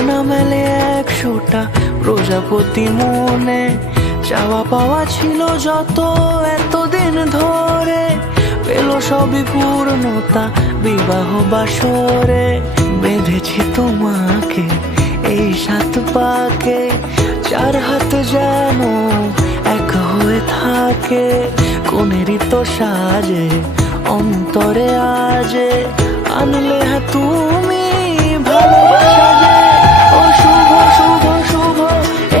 আনা মেলে 100টা প্রজাপতি মনে, চাওয়া পাওয়া ছিল যত এতদিন ধরে, পেল সবই পূর্ণতা বিবাহ বাসরে। বেঁধেছি তোমাকে এই 7 পাকে, 4 হাত যেন এক হয়ে থাকে। কোনেরই তো সাজে অন্তরে আজে, আনলে হ্যাঁ তুমি ভালোবাসা যে। ও শুভ শুভ শুভ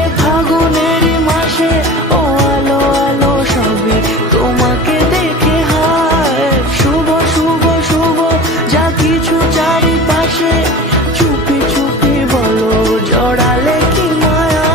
এ ফাগুনেরই মাসে, ও আলো আলো সবই তোমাকে দেখে হায়। শুভ শুভ শুভ যা কিছু চারিপাশে, চুপি চুপি বলো জড়ালে কি মায়া।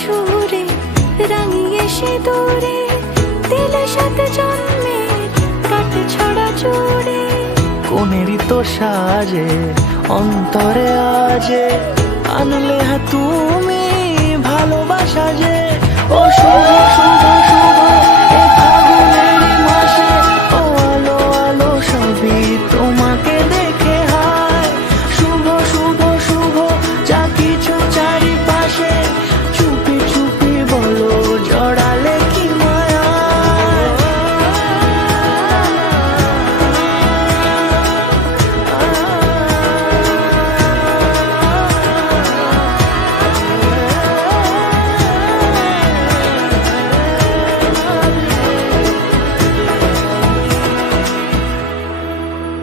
সুরে রাঙিয়ে সে দূরে দিলে 7 জন্মের কাট ছড়া জুড়ে। কোনেরই তো সাজে অন্তরে আজে, আনলে হ্যাঁ তুমি ভালোবাসা যে। ও শুভ